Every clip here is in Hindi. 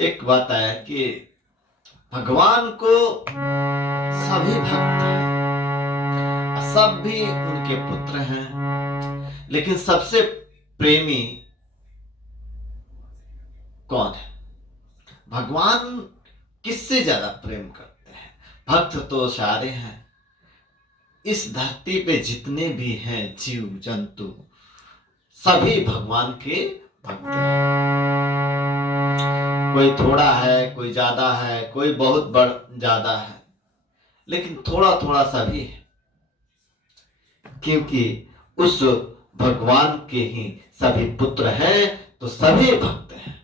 एक बात आया कि भगवान को सभी भक्त हैं, सब भी उनके पुत्र हैं, लेकिन सबसे प्रेमी कौन है? भगवान किससे ज्यादा प्रेम करते हैं? भक्त तो सारे हैं। इस धरती पे जितने भी हैं जीव जंतु, सभी भगवान के भक्त हैं। कोई थोड़ा है, कोई ज्यादा है, कोई बहुत बड़ ज्यादा है, लेकिन थोड़ा थोड़ा सभी है, क्योंकि उस भगवान के ही सभी पुत्र हैं, तो सभी भक्त हैं।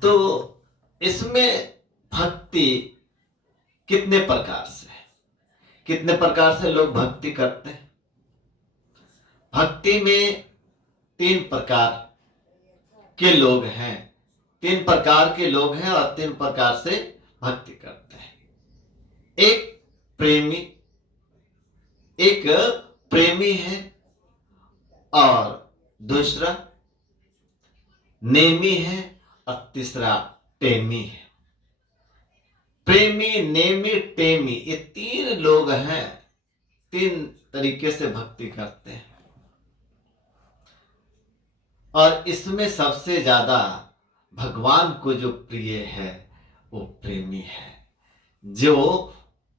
तो इसमें भक्ति कितने प्रकार से है? कितने प्रकार से लोग भक्ति करते हैं? भक्ति में तीन प्रकार के लोग हैं। तीन प्रकार के लोग हैं और तीन प्रकार से भक्ति करते हैं। एक प्रेमी, एक प्रेमी है, और दूसरा नेमी है, और तीसरा टेमी है। प्रेमी, नेमी, टेमी, ये तीन लोग हैं, तीन तरीके से भक्ति करते हैं। और इसमें सबसे ज्यादा भगवान को जो प्रिय है वो प्रेमी है। जो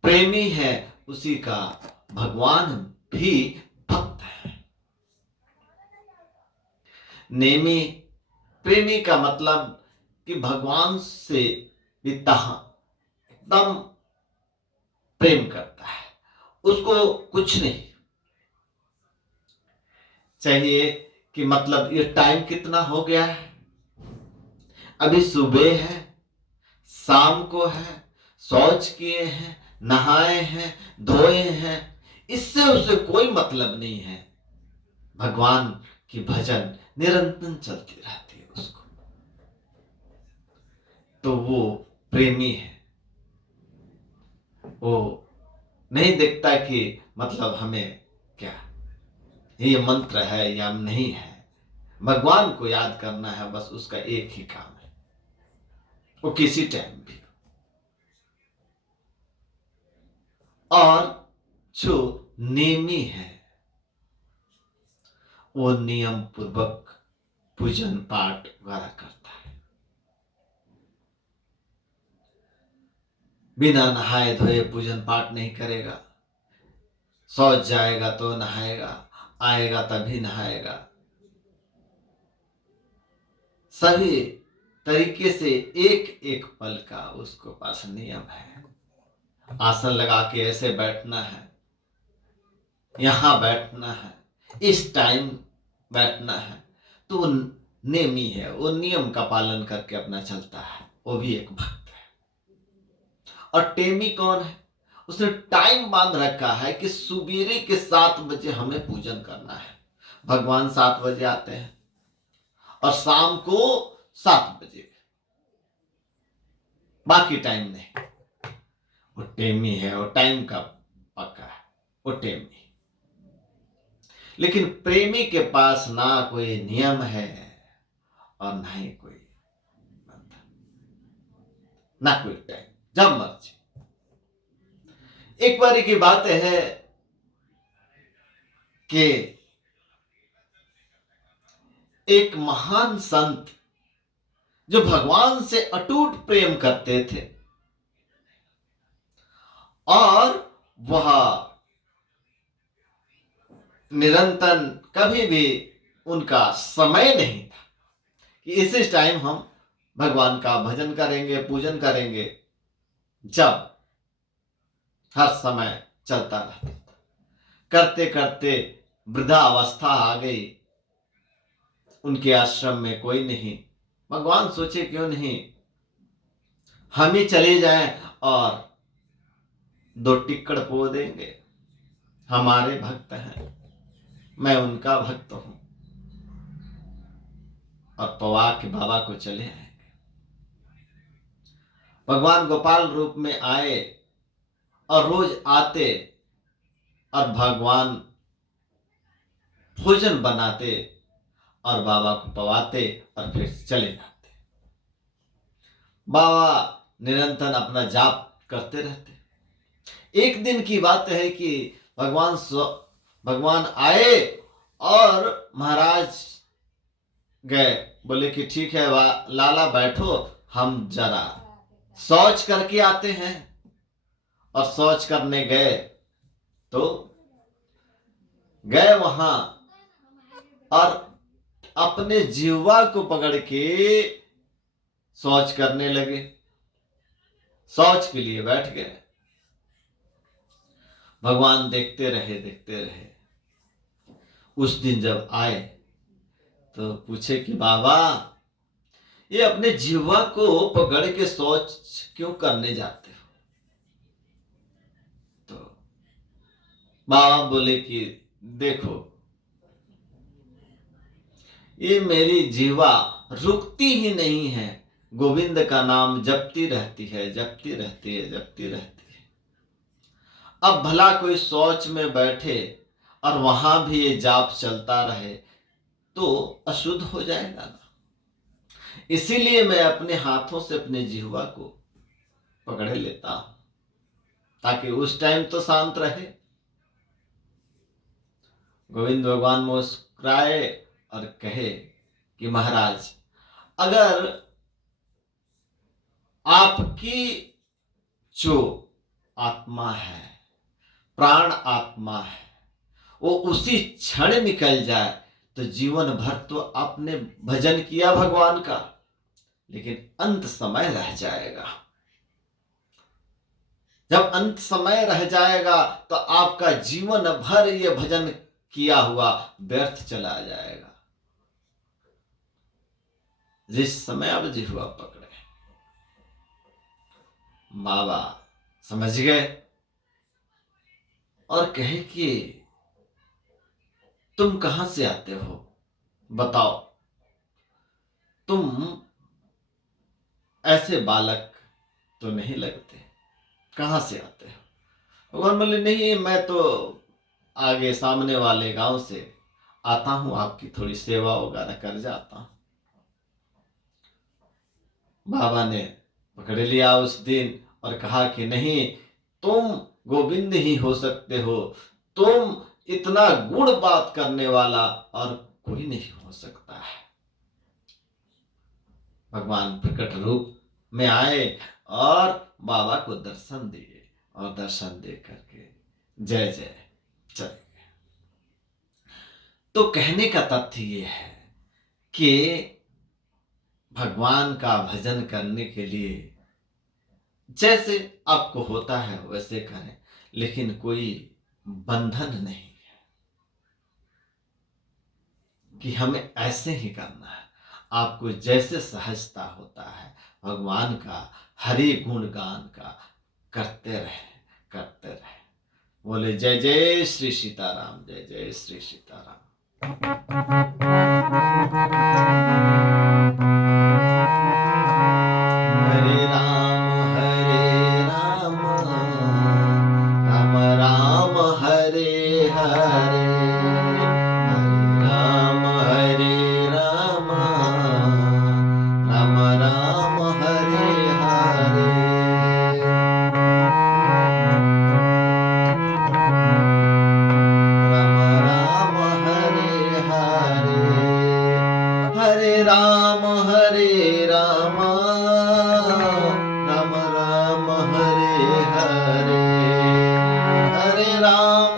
प्रेमी है उसी का भगवान भी भक्त है। नेमी, प्रेमी का मतलब कि भगवान से भी एकदम प्रेम करता है, उसको कुछ नहीं चाहिए कि मतलब ये टाइम कितना हो गया है, अभी सुबह है, शाम को है, शौच किए हैं, नहाए हैं, धोए हैं, इससे उसे कोई मतलब नहीं है। भगवान की भजन निरंतर चलती रहती है उसको, तो वो प्रेमी है। वो नहीं देखता कि मतलब हमें क्या ये मंत्र है या नहीं है, भगवान को याद करना है, बस उसका एक ही काम है, वो किसी टाइम भी। और जो नेमी है वो नियम पूर्वक पूजन पाठ वगैरह करता है, बिना नहाए धोए पूजन पाठ नहीं करेगा। शौच जाएगा तो नहाएगा, आएगा तभी नहाएगा। सभी तरीके से एक एक पल का उसको पास नियम है। आसन लगा के ऐसे बैठना है, यहां बैठना है, इस टाइम बैठना है, तो वो नेमी है, वो नियम का पालन करके अपना चलता है, वो भी एक भक्त है। और टेमी कौन है? उसने टाइम बांध रखा है कि सुबेरे के 7 बजे हमें पूजन करना है। भगवान 7 बजे आते हैं और शाम को 7 बजे, बाकी टाइम नहीं। वो टेमी है, वो टाइम का पक्का है, वो टेमी। लेकिन प्रेमी के पास ना कोई नियम है और ना ही कोई बंधन, ना कोई टाइम, जब मर्जी। एक बार की बात है कि एक महान संत जो भगवान से अटूट प्रेम करते थे, और वह निरंतर कभी भी उनका समय नहीं था कि इस टाइम हम भगवान का भजन करेंगे, पूजन करेंगे। जब हर समय चलता रहता था, करते करते वृद्धावस्था आ गई, उनके आश्रम में कोई नहीं। भगवान सोचे क्यों नहीं हम ही चले जाएं और 2 टिक्कड़ पो देंगे, हमारे भक्त हैं, मैं उनका भक्त हूं, और पवा के बाबा को चले आएंगे। भगवान गोपाल रूप में आए और रोज आते और भगवान भोजन बनाते और बाबा को पवाते और फिर चले जाते। बाबा निरंतर अपना जाप करते रहते। एक दिन की बात है कि भगवान आए और महाराज गए, बोले कि ठीक है लाला बैठो, हम जरा शौच करके आते हैं। और शौच करने गए तो गए वहां और अपने जिह्वा को पकड़ के शौच करने लगे, शौच के लिए बैठ गए। भगवान देखते रहे। उस दिन जब आए तो पूछे कि बाबा ये अपने जिह्वा को पकड़ के शौच क्यों करने जाते हो? तो बाबा बोले कि देखो ये मेरी जिह्वा रुकती ही नहीं है, गोविंद का नाम जपती रहती है। अब भला कोई शौच में बैठे और वहां भी ये जाप चलता रहे तो अशुद्ध हो जाएगा ना। इसीलिए मैं अपने हाथों से अपने जिह्वा को पकड़ लेता हूं ताकि उस टाइम तो शांत रहे। गोविंद भगवान मुस्कुराए और कहे कि महाराज अगर आपकी जो आत्मा है, प्राण आत्मा है, वो उसी क्षण निकल जाए तो जीवन भर तो आपने भजन किया भगवान का, लेकिन अंत समय रह जाएगा। जब अंत समय रह जाएगा तो आपका जीवन भर ये भजन किया हुआ व्यर्थ चला जाएगा। जिस समय आप जिह्वा पकड़े, बाबा समझ गए और कहे कि तुम कहां से आते हो, बताओ, तुम ऐसे बालक तो नहीं लगते, कहां से आते हो? भगवान बोले नहीं, मैं तो आगे सामने वाले गांव से आता हूं, आपकी थोड़ी सेवा वगैरह कर जाता हूं। बाबा ने पकड़ लिया उस दिन और कहा कि नहीं, तुम गोविंद ही हो सकते हो, तुम इतना गुण बात करने वाला और कोई नहीं हो सकता है। भगवान प्रकट रूप में आए और बाबा को दर्शन दिए और दर्शन दे करके जय जय चले गए। तो कहने का तथ्य ये है कि भगवान का भजन करने के लिए जैसे आपको होता है वैसे करें, लेकिन कोई बंधन नहीं है कि हमें ऐसे ही करना है। आपको जैसे सहजता होता है भगवान का हरि गुणगान का करते रहे। बोले जय जय श्री सीताराम, जय जय श्री सीताराम। हरे राम राम राम हरे हरे, हरे राम राम राम हरे हरे। राम हरे राम राम राम हरे हरे, हरे राम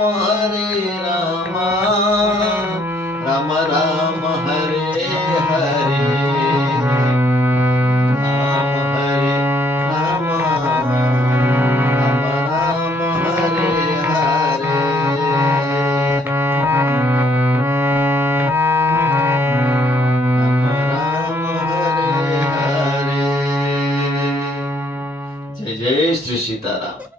राम राम हरे हरे, राम हरे राम राम हरे हरे। जय जय श्री सीताराम।